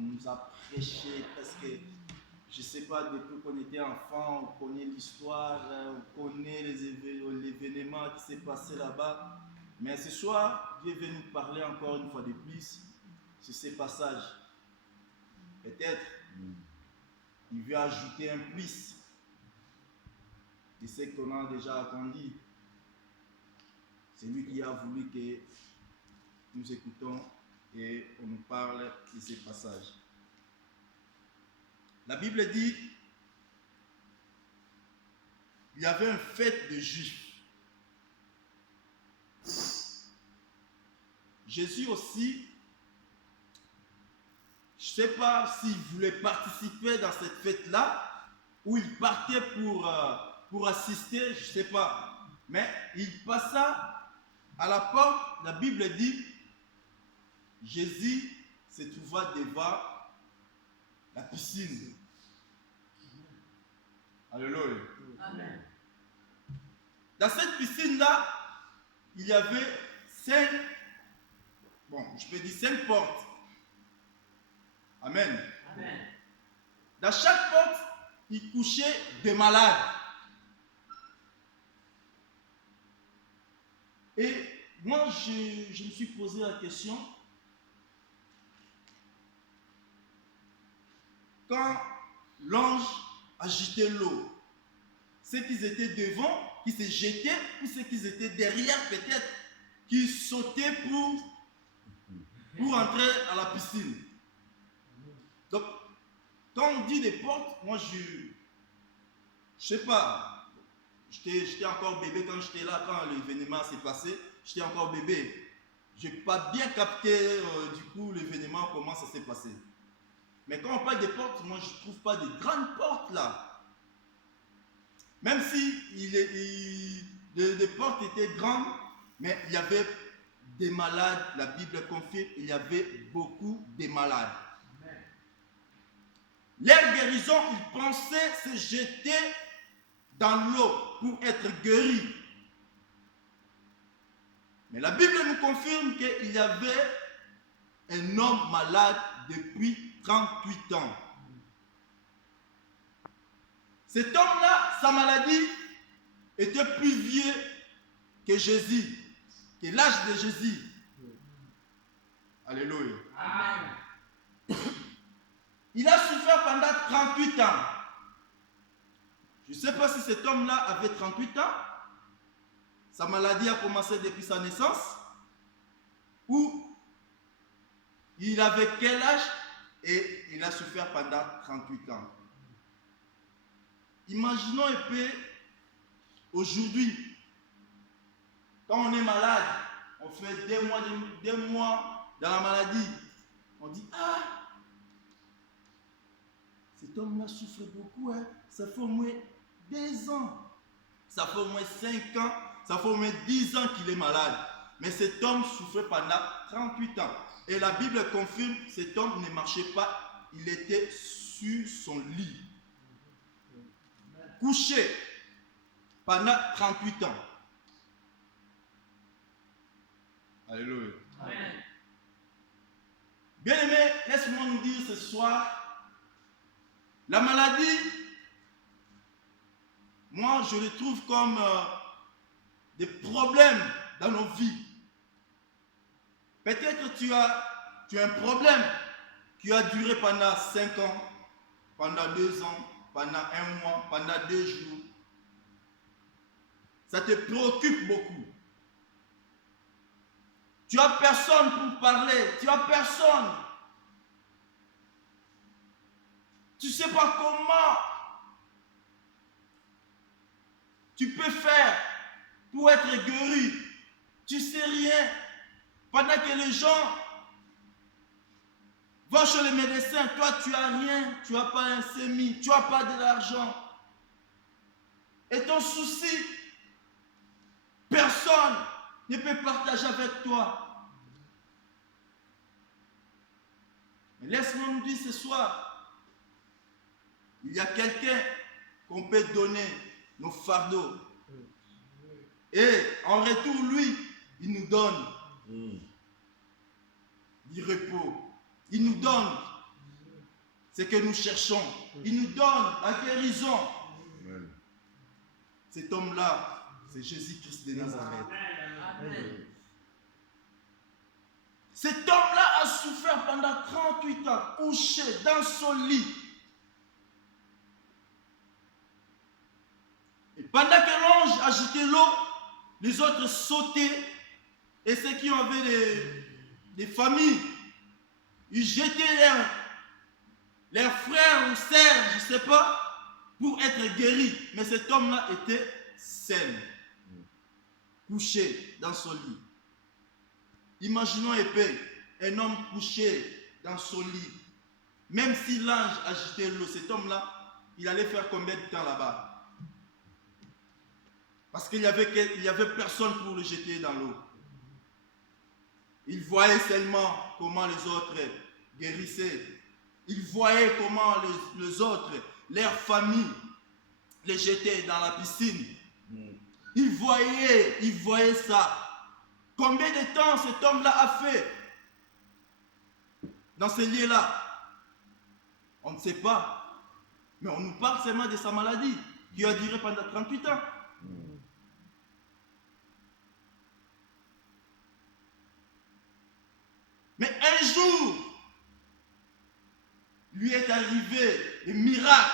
nous a prêché presque, je ne sais pas, depuis qu'on était enfant, on connaît l'histoire, on connaît l'événement qui s'est passé là-bas. Mais ce soir, Dieu veut nous parler encore une fois de plus sur ces passages. Peut-être, il veut ajouter un plus de ce qu'on a déjà entendu. C'est lui qui a voulu que nous écoutons et on nous parle de ces passages. La Bible dit, il y avait une fête de Juifs. Jésus aussi, je ne sais pas s'il voulait participer dans cette fête-là, ou il partait pour assister, je ne sais pas. Mais il passa à la porte, la Bible dit, Jésus se trouva devant la piscine. Alléluia. Amen. Dans cette piscine-là, il y avait 5 portes. Amen. Amen. Dans chaque porte, il couchait des malades. Et moi, je me suis posé la question, quand l'ange agitait l'eau, ceux qui étaient devant, qui se jetaient, ou ceux qui étaient derrière peut-être, qui sautaient pour entrer à la piscine. Donc, quand on dit des portes, moi je sais pas, j'étais encore bébé quand j'étais là, quand l'événement s'est passé, j'étais encore bébé. Je n'ai pas bien capté du coup l'événement, comment ça s'est passé. Mais quand on parle des portes, moi je ne trouve pas de grandes portes là. Même si les portes étaient grandes, mais il y avait des malades, la Bible confirme, il y avait beaucoup de malades. Leur guérison, ils pensaient se jeter dans l'eau pour être guéris. Mais la Bible nous confirme qu'il y avait un homme malade depuis 38 ans. Cet homme-là, sa maladie était plus vieux que Jésus, que l'âge de Jésus. Alléluia. Amen. Il a souffert pendant 38 ans. Je ne sais pas si cet homme-là avait 38 ans. Sa maladie a commencé depuis sa naissance. Ou il avait quel âge et il a souffert pendant 38 ans. Imaginons un peu aujourd'hui, quand on est malade, on fait 2 mois dans la maladie. On dit, ah, cet homme-là souffre beaucoup, hein. Ça fait au moins 2 ans, ça fait au moins 5 ans, ça fait au moins 10 ans qu'il est malade. Mais cet homme souffrait pendant 38 ans. Et la Bible confirme, cet homme ne marchait pas, il était sur son lit, couché pendant 38 ans. Alléluia. Amen. Bien-aimé, laisse-moi nous dire ce soir, la maladie, moi je le trouve comme des problèmes dans nos vies. Peut-être tu as un problème qui a duré pendant 5 ans, pendant 2 ans, pendant 1 mois, pendant 2 jours. Ça te préoccupe beaucoup. Tu n'as personne pour parler, tu n'as personne. Tu ne sais pas comment tu peux faire pour être guéri. Tu ne sais rien. Pendant que les gens vont chez les médecins, toi tu n'as rien, tu n'as pas un sémi, tu n'as pas de l'argent. Et ton souci, personne ne peut partager avec toi. Mais laisse-moi nous dire ce soir, il y a quelqu'un qu'on peut donner nos fardeaux. Et en retour, lui, il nous donne du repos. Il nous donne ce que nous cherchons. Il nous donne la guérison. Amen. Cet homme-là, c'est Jésus-Christ de Nazareth. Amen. Cet homme-là a souffert pendant 38 ans, couché dans son lit. Et pendant que l'ange agitait l'eau, les autres sautaient. Et ceux qui avaient des familles, ils jetaient leurs frères ou sœurs, je ne sais pas, pour être guéris. Mais cet homme-là était seul, couché dans son lit. Imaginons un homme couché dans son lit. Même si l'ange agitait l'eau, cet homme-là, il allait faire combien de temps là-bas? Parce qu'il n'y avait personne pour le jeter dans l'eau. Il voyait seulement comment les autres guérissaient. Il voyait comment les autres, leurs familles, les jetaient dans la piscine. Il voyait ça. Combien de temps cet homme-là a fait dans ce lieu-là? On ne sait pas. Mais on nous parle seulement de sa maladie qui a duré pendant 38 ans. Mais un jour, lui est arrivé le miracle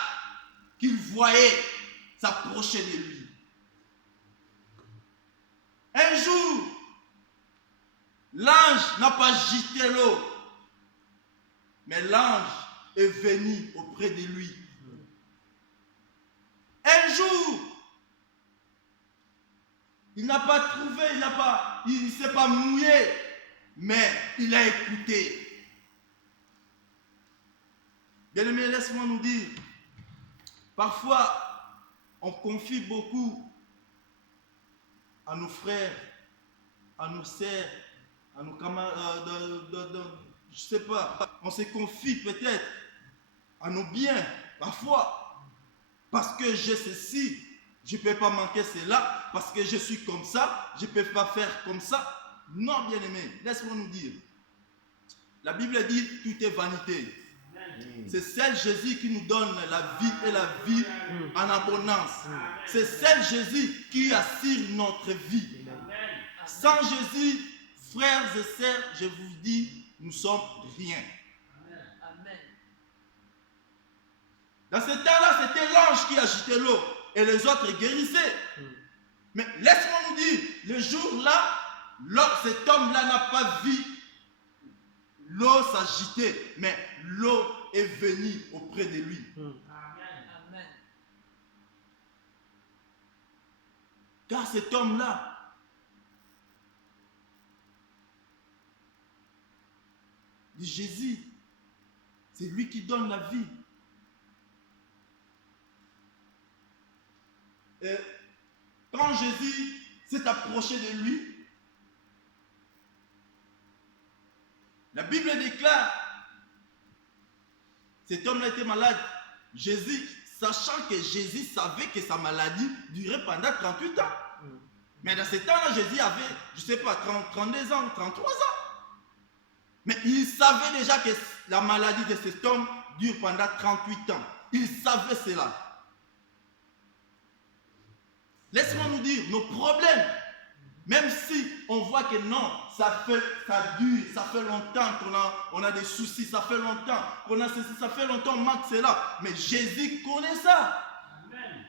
qu'il voyait s'approcher de lui. Un jour, l'ange n'a pas jeté l'eau, mais l'ange est venu auprès de lui. Un jour, il n'a pas trouvé, il ne s'est pas mouillé, mais il a écouté. Bien-aimé, laisse-moi nous dire, parfois, on confie beaucoup à nos frères, à nos sœurs, à nos camarades, je ne sais pas, on se confie peut-être à nos biens, parfois, parce que j'ai ceci, je ne peux pas manquer cela, parce que je suis comme ça, je ne peux pas faire comme ça. Non, bien-aimé, laisse-moi nous dire, la Bible dit tout est vanité. C'est seul Jésus qui nous donne la vie et la vie en abondance. C'est seul Jésus qui assure notre vie. Sans Jésus, frères et sœurs, je vous dis, nous sommes rien. Amen. Dans ce temps-là, c'était l'ange qui agitait l'eau et les autres guérissaient. Mais laisse-moi nous dire, le jour-là, cet homme-là n'a pas vu l'eau s'agiter, mais l'eau est venue auprès de lui. Amen. Car cet homme-là, de Jésus, c'est lui qui donne la vie. Et quand Jésus s'est approché de lui, la Bible déclare, cet homme-là était malade. Jésus, sachant que Jésus savait que sa maladie durait pendant 38 ans. Mais dans ce temps-là, Jésus avait, je ne sais pas, 32 ans, 33 ans. Mais il savait déjà que la maladie de cet homme dure pendant 38 ans. Il savait cela. Laisse-moi nous dire, nos problèmes, même si on voit que non, ça dure, ça fait longtemps qu'on a des soucis, ça fait longtemps qu'on a ceci, ça fait longtemps qu'on manque cela. Mais Jésus connaît ça. Amen.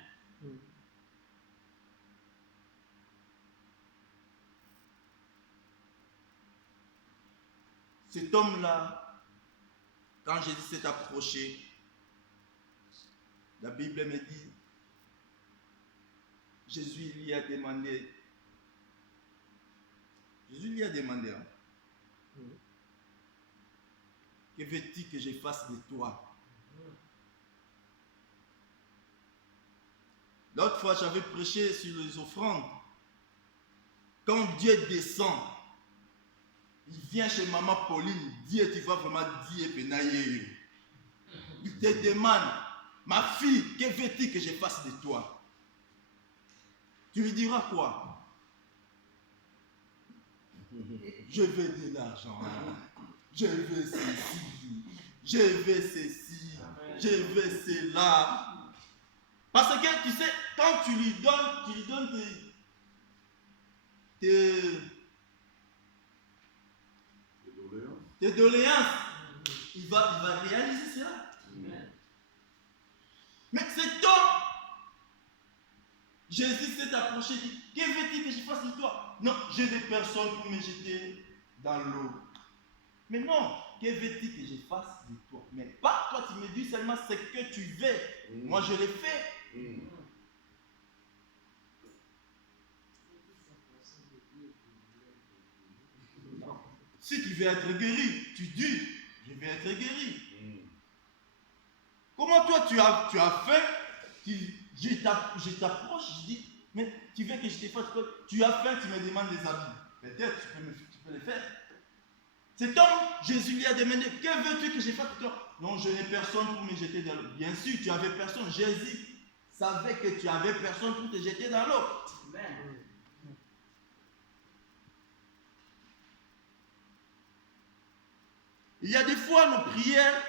Cet homme-là, quand Jésus s'est approché, la Bible me dit, Jésus lui a demandé, que veux-tu que je fasse de toi? L'autre fois, j'avais prêché sur les offrandes. Quand Dieu descend, il vient chez maman Pauline, Dieu, tu vas vraiment dire Benaye. Il te demande, ma fille, que veux-tu que je fasse de toi? Tu lui diras quoi? Je veux de l'argent, je veux ceci, je veux ceci, je veux cela. Parce que tu sais, quand tu lui donnes tes doléances, il va réaliser cela. Mais cet homme, Jésus s'est approché et dit, que veux-tu que je fasse de toi? Non, j'ai des personnes pour me jeter dans l'eau. Mais non, que veux-tu que je fasse de toi? Mais pas toi, tu me dis seulement ce que tu veux. Moi, je l'ai fait. Si tu veux être guéri, tu dis, je vais être guéri. Comment toi tu as fait? Je t'approche, je dis, mais tu veux que je te fasse quoi? Tu as faim, tu me demandes des habits. Peut-être tu peux le faire. Cet homme, Jésus lui a demandé, que veux-tu que je fasse pour toi? Non, je n'ai personne pour me jeter dans l'eau. Bien sûr, tu avais personne. Jésus savait que tu avais personne pour te jeter dans l'eau. Il y a des fois, nos prières,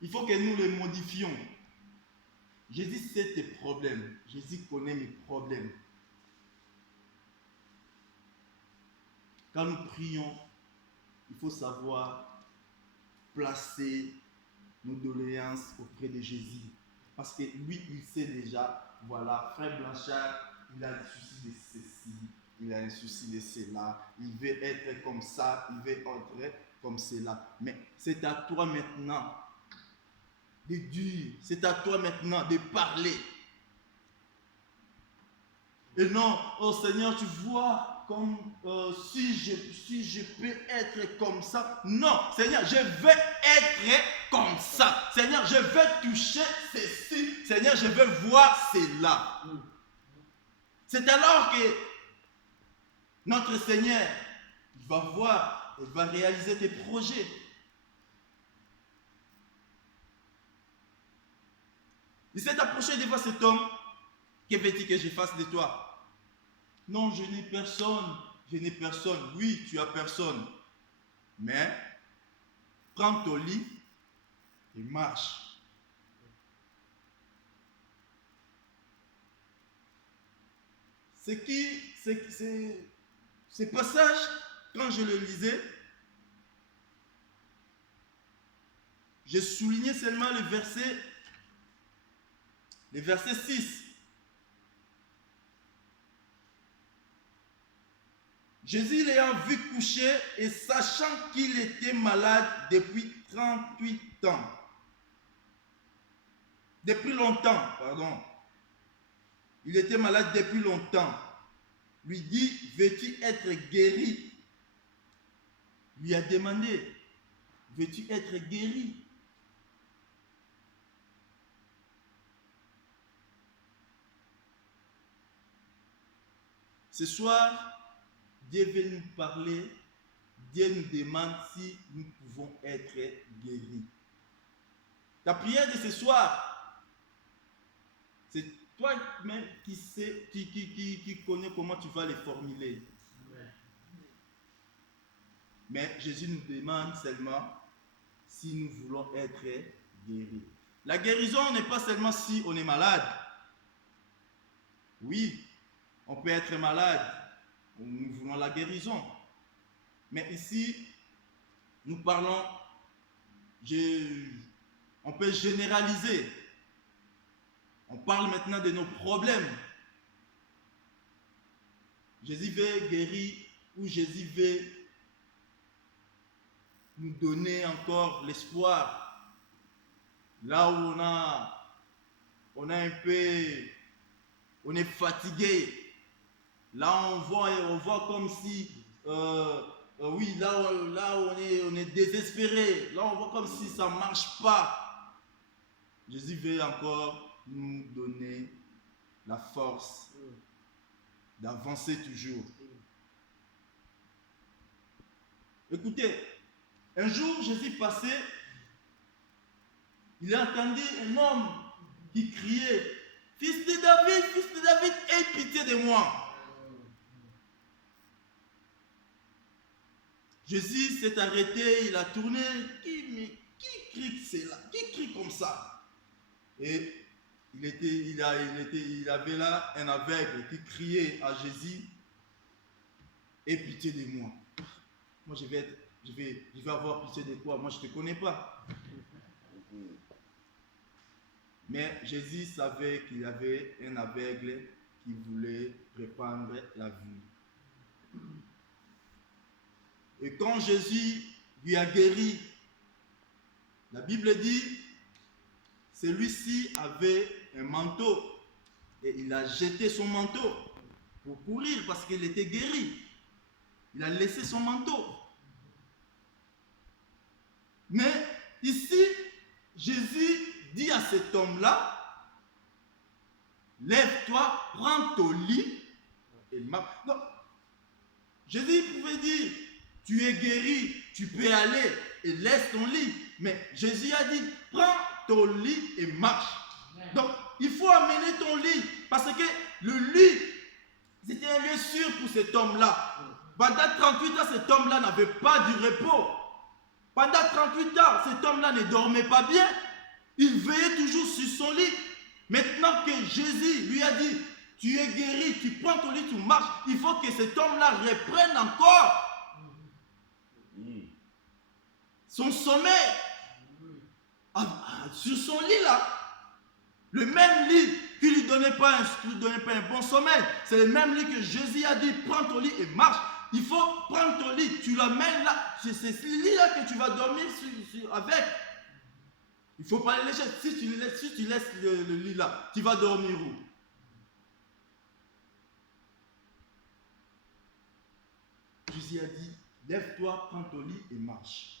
il faut que nous les modifions. Jésus sait tes problèmes. Jésus connaît mes problèmes. Quand nous prions, il faut savoir placer nos doléances auprès de Jésus. Parce que lui, il sait déjà, voilà, frère Blanchard, il a le souci de ceci, il a un souci de cela, il veut être comme ça, il veut être comme cela. Mais c'est à toi maintenant de dire, c'est à toi maintenant de parler. Et non, oh Seigneur, tu vois, comme si je peux être comme ça. Non, Seigneur, je veux être comme ça. Seigneur, je veux toucher ceci. Seigneur, je veux voir cela. C'est alors que notre Seigneur va voir, il va réaliser tes projets. Il s'est approché devant cet homme. Que veux-tu que je fasse de toi? Non, je n'ai personne. Je n'ai personne. Oui, tu as personne. Mais prends ton lit et marche. Ce passage, quand je le lisais, j'ai souligné seulement le verset 6. Jésus l'ayant vu coucher et sachant qu'il était malade depuis 38 ans. Depuis longtemps, pardon. Il était malade depuis longtemps. Lui dit, veux-tu être guéri? Lui a demandé, veux-tu être guéri? Ce soir, Dieu veut nous parler. Dieu nous demande si nous pouvons être guéris. Ta prière de ce soir, c'est toi-même qui sais, qui connais comment tu vas les formuler. Mais Jésus nous demande seulement si nous voulons être guéris. La guérison n'est pas seulement si on est malade. Oui, on peut être malade. Nous voulons la guérison. Mais ici, nous parlons, on peut généraliser. On parle maintenant de nos problèmes. Jésus veut guérir ou Jésus veut nous donner encore l'espoir. Là où on a un peu, on est fatigué. Là on voit comme si, oui, là où on est désespéré. Là on voit comme si ça ne marche pas. Jésus veut encore nous donner la force d'avancer toujours. Écoutez, un jour Jésus passait, il a entendu un homme qui criait, fils de David, aie pitié de moi. Jésus s'est arrêté, il a tourné, qui crie cela? Qui crie comme ça? Et il avait là un aveugle qui criait à Jésus, aie pitié de moi. Moi, je vais avoir pitié de quoi? Moi, je ne te connais pas. Mais Jésus savait qu'il y avait un aveugle qui voulait reprendre la vue. Et quand Jésus lui a guéri, la Bible dit, celui-ci avait un manteau et il a jeté son manteau pour courir parce qu'il était guéri. Il a laissé son manteau. Mais ici, Jésus dit à cet homme-là, lève-toi, prends ton lit et marche. Non. Jésus pouvait dire, tu es guéri, tu peux aller et laisse ton lit. Mais Jésus a dit, prends ton lit et marche. Donc, il faut amener ton lit parce que le lit, c'était un lieu sûr pour cet homme-là. Pendant 38 ans, cet homme-là n'avait pas du repos. Pendant 38 ans, cet homme-là ne dormait pas bien. Il veillait toujours sur son lit. Maintenant que Jésus lui a dit, tu es guéri, tu prends ton lit, tu marches, il faut que cet homme-là reprenne encore son sommeil. Sur son lit là. Le même lit qui ne lui donnait pas un bon sommeil. C'est le même lit que Jésus a dit, prends ton lit et marche. Il faut prendre ton lit, tu l'amènes là. C'est ce lit-là que tu vas dormir avec. Il ne faut pas le laisser. Si tu laisses le lit là, tu vas dormir où? Jésus a dit, lève-toi, prends ton lit et marche.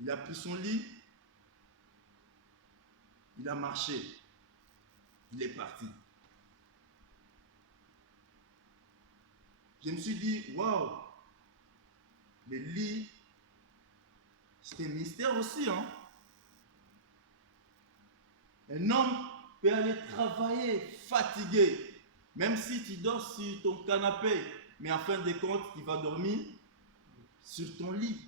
Il a pris son lit, il a marché, il est parti. Je me suis dit, waouh, le lit, c'est un mystère aussi, hein. Un homme peut aller travailler fatigué, même si tu dors sur ton canapé, mais en fin de compte, tu vas dormir sur ton lit.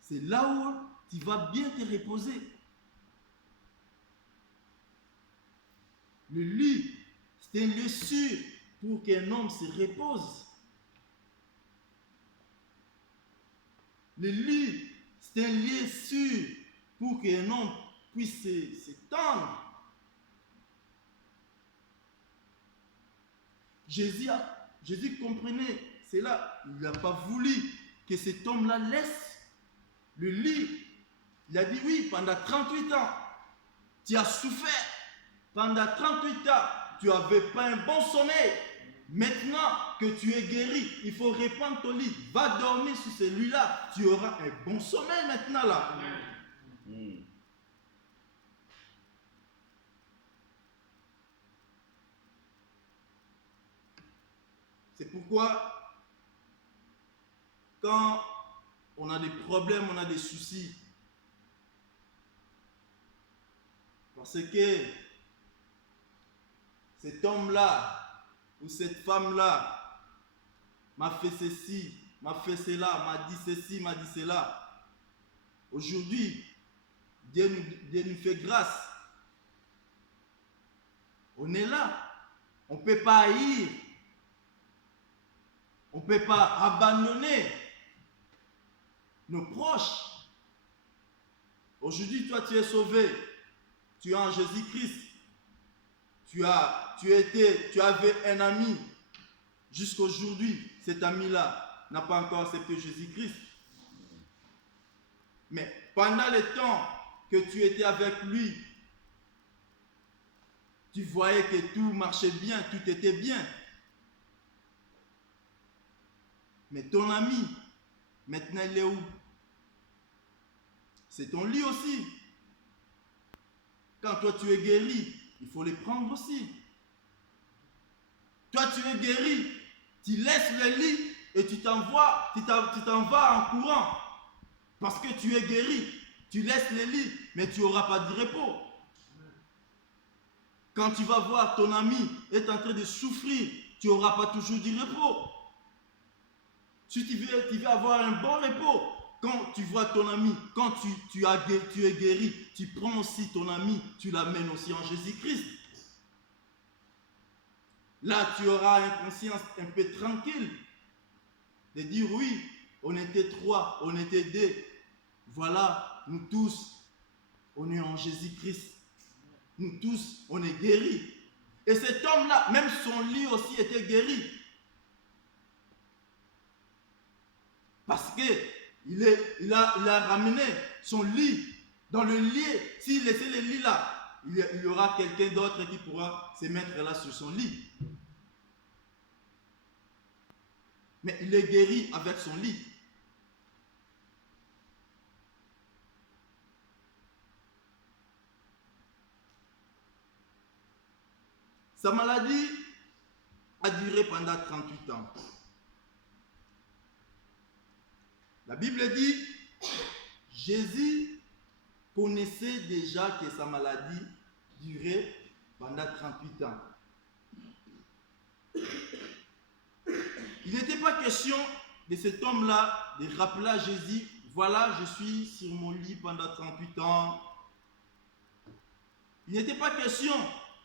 C'est là où tu vas bien te reposer. Le lit, c'est un lieu sûr pour qu'un homme se repose. Le lit, c'est un lieu sûr pour qu'un homme puisse s'étendre. Jésus comprenait cela. Il n'a pas voulu que cet homme-là laisse le lit. Il a dit oui, pendant 38 ans, tu as souffert. Pendant 38 ans, tu n'avais pas un bon sommeil. Maintenant que tu es guéri, il faut reprendre ton lit. Va dormir sur celui-là. Tu auras un bon sommeil maintenant là. C'est pourquoi, quand on a des problèmes, on a des soucis, parce que cet homme-là ou cette femme-là m'a fait ceci, m'a fait cela, m'a dit ceci, m'a dit cela. Aujourd'hui, Dieu nous fait grâce. On est là. On ne peut pas haïr. On ne peut pas abandonner nos proches. Aujourd'hui, toi, tu es sauvé. Tu es en Jésus-Christ. Tu avais un ami. Jusqu'aujourd'hui, cet ami-là n'a pas encore accepté Jésus-Christ. Mais pendant le temps que tu étais avec lui, tu voyais que tout marchait bien, tout était bien. Mais ton ami, maintenant il est où? C'est ton lit aussi. Quand toi tu es guéri, il faut les prendre aussi. Toi tu es guéri, tu laisses le lit et tu t'en vas en courant. Parce que tu es guéri, tu laisses le lit, mais tu n'auras pas de repos. Quand tu vas voir ton ami est en train de souffrir, tu n'auras pas toujours du repos. Si tu veux avoir un bon repos, quand tu vois ton ami, quand tu es guéri, tu prends aussi ton ami, tu l'amènes aussi en Jésus-Christ. Là, tu auras une conscience un peu tranquille de dire oui, on était 3, on était 2. Voilà, nous tous, on est en Jésus-Christ. Nous tous, on est guéris. Et cet homme-là, même son lit aussi était guéri. Parce qu'il a ramené son lit dans le lit. S'il laissait le lit là, il y aura quelqu'un d'autre qui pourra se mettre là sur son lit. Mais il est guéri avec son lit. Sa maladie a duré pendant 38 ans. La Bible dit, Jésus connaissait déjà que sa maladie durait pendant 38 ans. Il n'était pas question de cet homme-là de rappeler à Jésus, voilà, je suis sur mon lit pendant 38 ans. Il n'était pas question,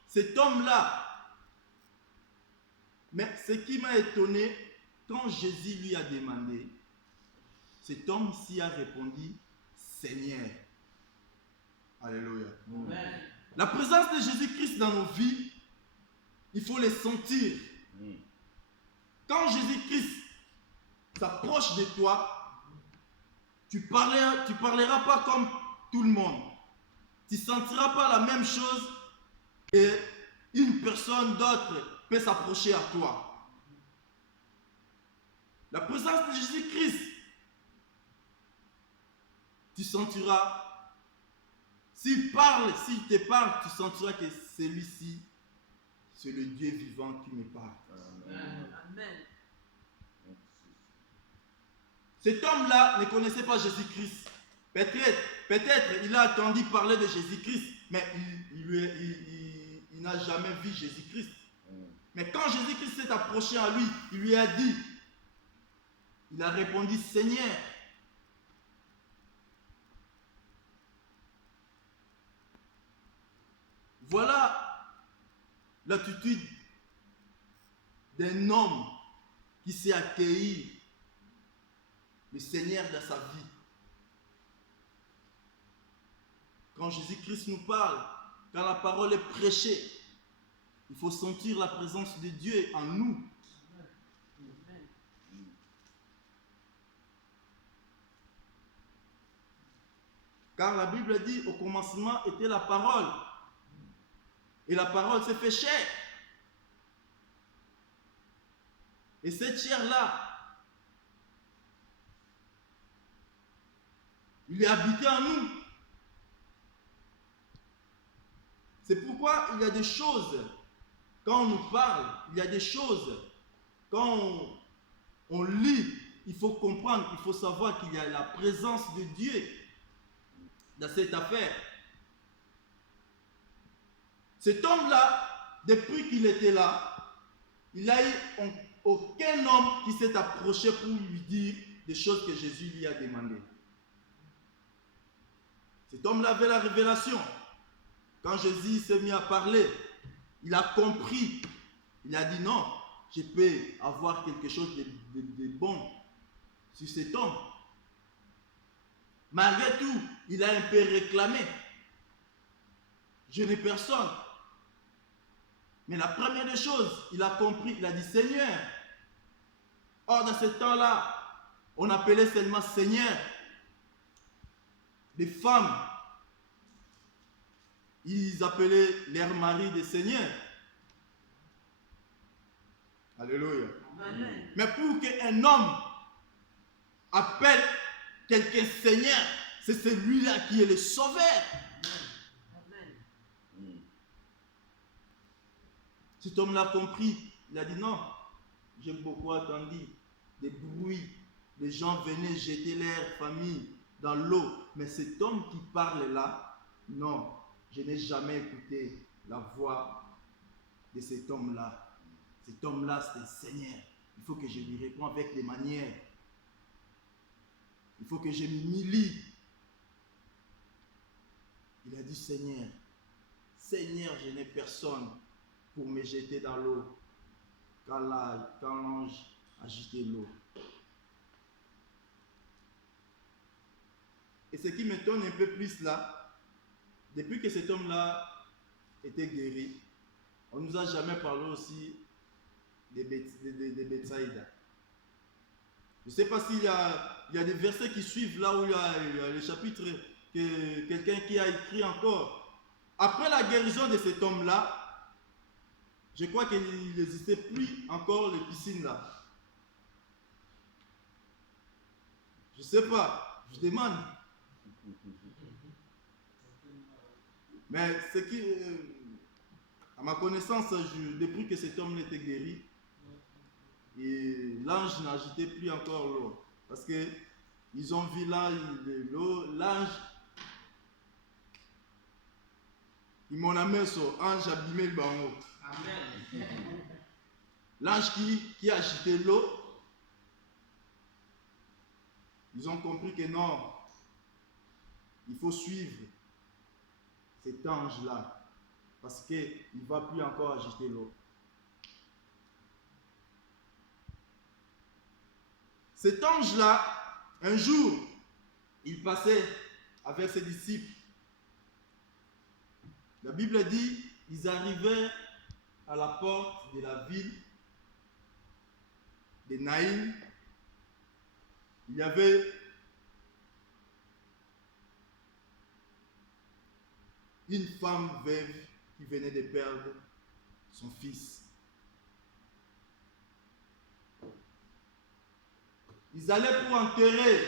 cet homme-là. Mais ce qui m'a étonné, quand Jésus lui a demandé, cet homme-ci a répondu, Seigneur. Alléluia. Amen. La présence de Jésus-Christ dans nos vies, il faut les sentir. Quand Jésus-Christ s'approche de toi, tu parleras pas comme tout le monde. Tu ne sentiras pas la même chose qu'une personne d'autre peut s'approcher à toi. La présence de Jésus-Christ, tu sentiras, s'il te parle, tu sentiras que celui-ci, c'est le Dieu vivant qui me parle. Amen. Cet homme-là ne connaissait pas Jésus-Christ. Peut-être il a attendu parler de Jésus-Christ, mais il n'a jamais vu Jésus-Christ. Mais quand Jésus-Christ s'est approché à lui, il lui a dit, il a répondu, Seigneur. Voilà l'attitude d'un homme qui sait accueillir le Seigneur dans sa vie. Quand Jésus-Christ nous parle, quand la parole est prêchée, il faut sentir la présence de Dieu en nous. Car la Bible dit, au commencement était la parole. Et la parole s'est fait chair. Et cette chair-là, il est habité en nous. C'est pourquoi il y a des choses, quand on nous parle, il y a des choses, quand on lit, il faut comprendre, il faut savoir qu'il y a la présence de Dieu dans cette affaire. Cet homme-là, depuis qu'il était là, il n'a eu aucun homme qui s'est approché pour lui dire des choses que Jésus lui a demandées. Cet homme-là avait la révélation. Quand Jésus s'est mis à parler, il a compris. Il a dit non, je peux avoir quelque chose de bon sur cet homme. Malgré tout, il a un peu réclamé. Je n'ai personne. Mais la première des choses, il a compris, il a dit Seigneur. Or, dans ce temps-là, on appelait seulement Seigneur. Les femmes, ils appelaient leur mari des seigneurs. Alléluia. Amen. Mais pour qu'un homme appelle quelqu'un Seigneur, c'est celui-là qui est le sauveur. Amen. Cet homme l'a compris. Il a dit non, j'ai beaucoup attendu des bruits. Les gens venaient jeter leur famille dans l'eau. Mais cet homme qui parle là, non, je n'ai jamais écouté la voix de cet homme-là. Cet homme-là, c'est le Seigneur. Il faut que je lui réponde avec des manières Il faut que je m'humilie. Il a dit, Seigneur, je n'ai personne pour me jeter dans l'eau quand l'ange a jeté l'eau. Et ce qui m'étonne un peu plus là, depuis que cet homme-là était guéri, on ne nous a jamais parlé aussi des Bethsaïda. Je ne sais pas s'il y a des versets qui suivent là où il y a le chapitre que quelqu'un qui a écrit encore. Après la guérison de cet homme-là, je crois qu'il n'existait plus encore les piscines là. Je ne sais pas, je demande. Mais ce qui, à ma connaissance, depuis que cet homme était guéri, et l'ange n'agitait plus encore l'eau. Parce que ils ont vu là l'eau, l'ange, il m'en a mis sur ange abîmé le bango. Amen. L'ange qui a agité l'eau, ils ont compris que non, il faut suivre cet ange-là, parce qu'il ne va plus encore agiter l'eau. Cet ange-là, un jour, il passait avec ses disciples. La Bible dit, ils arrivaient à la porte de la ville de Naïm. Il y avait une femme veuve qui venait de perdre son fils. Ils allaient pour enterrer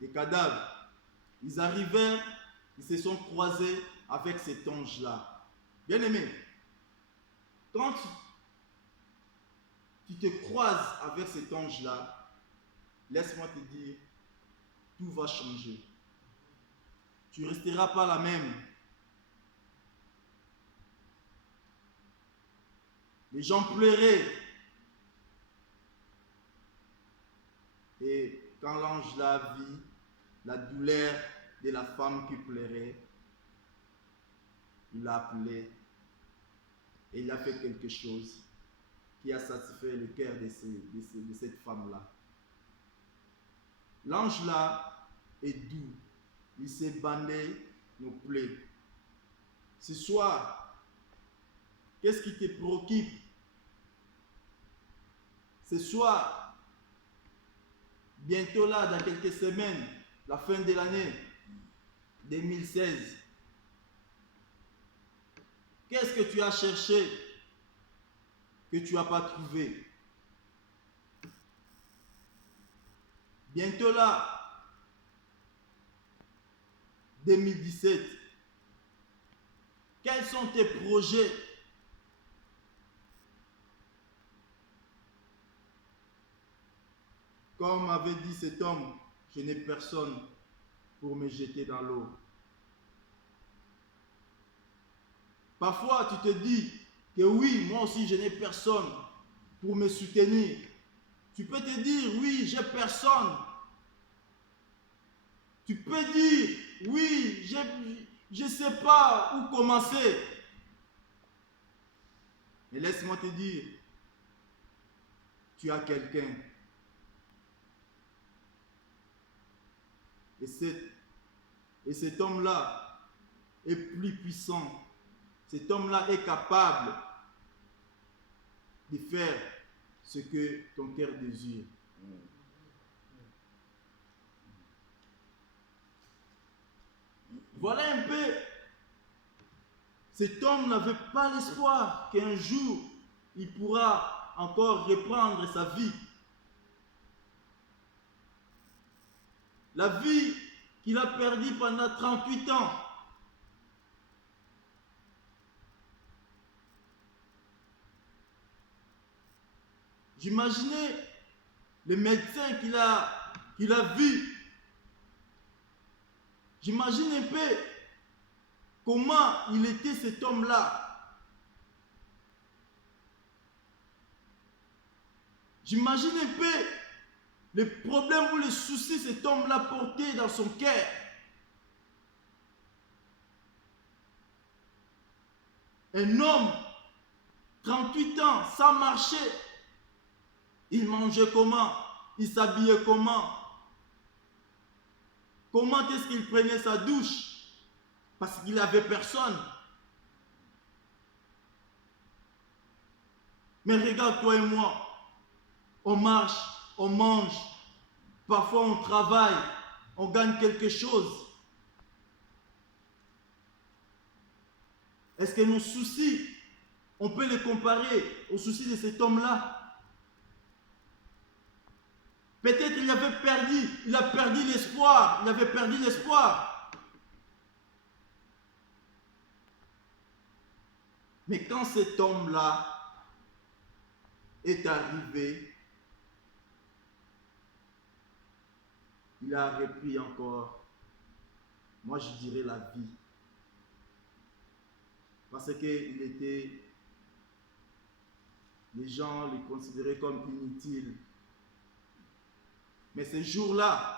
les cadavres. Ils arrivaient, ils se sont croisés avec cet ange-là. Bien aimé, quand tu te croises avec cet ange-là, laisse-moi te dire, tout va changer. Tu ne resteras pas la même. Les gens pleuraient. Et quand l'ange l'a vu, la douleur de la femme qui pleurait, il l'a appelé et il a fait quelque chose qui a satisfait le cœur de cette femme-là. L'ange là est doux, il s'est bandé nos plaies. Ce soir, qu'est-ce qui te préoccupe? Ce soir, bientôt là, dans quelques semaines, la fin de l'année 2016, qu'est-ce que tu as cherché que tu n'as pas trouvé? Bientôt là, 2017, quels sont tes projets? Comme avait dit cet homme, je n'ai personne pour me jeter dans l'eau. Parfois, tu te dis que oui, moi aussi, je n'ai personne pour me soutenir. Tu peux te dire, oui, j'ai personne. Tu peux dire, oui, je ne sais pas où commencer. Mais laisse-moi te dire, tu as quelqu'un. Et cet homme-là est plus puissant. Cet homme-là est capable de faire ce que ton cœur désire. Voilà un peu. Cet homme n'avait pas l'espoir qu'un jour il pourra encore reprendre sa vie. La vie qu'il a perdue pendant 38 ans. J'imaginais le médecin qu'il a vu. J'imagine un peu comment il était cet homme-là. J'imagine un peu les problèmes ou les soucis cet homme-là portait dans son cœur. Un homme, 38 ans, sans marcher, il mangeait comment? Il s'habillait comment? Comment est-ce qu'il prenait sa douche? Parce qu'il n'avait personne. Mais regarde toi et moi, on marche, on mange, parfois on travaille, on gagne quelque chose. Est-ce que nos soucis, on peut les comparer aux soucis de cet homme-là? Peut-être il a perdu l'espoir, il avait perdu l'espoir. Mais quand cet homme-là est arrivé, il a repris encore, moi je dirais la vie. Parce qu'il était, les gens le considéraient comme inutile. Mais ce jour-là,